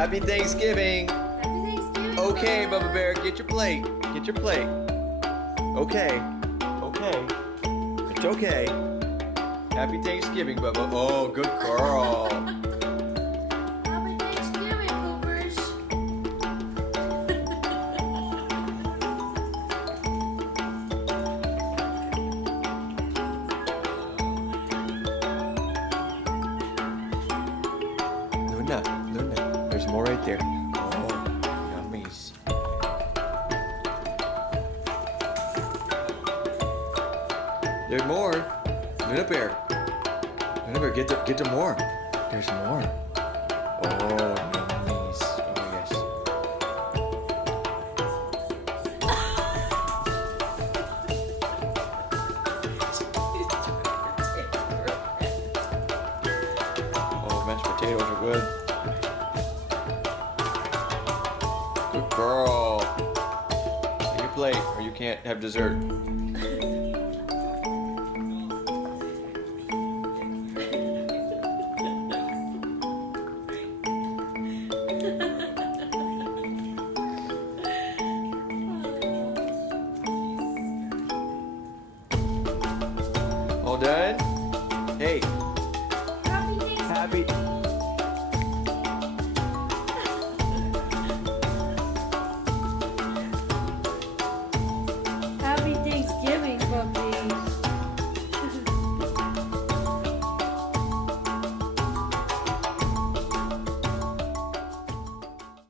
Happy Thanksgiving. Happy Thanksgiving. Okay, Bubba Bear, get your plate. Get your plate. Okay. Okay. It's okay. Happy Thanksgiving, Bubba. Oh, good girl. Happy Thanksgiving, poopers. Luna, there's more right there. Oh, yummies. There's more. Luna Bear, get the more. There's more. Oh, yummies. Oh, yes. Oh, mashed potatoes are good. Good girl. Take your plate or you can't have dessert. All done?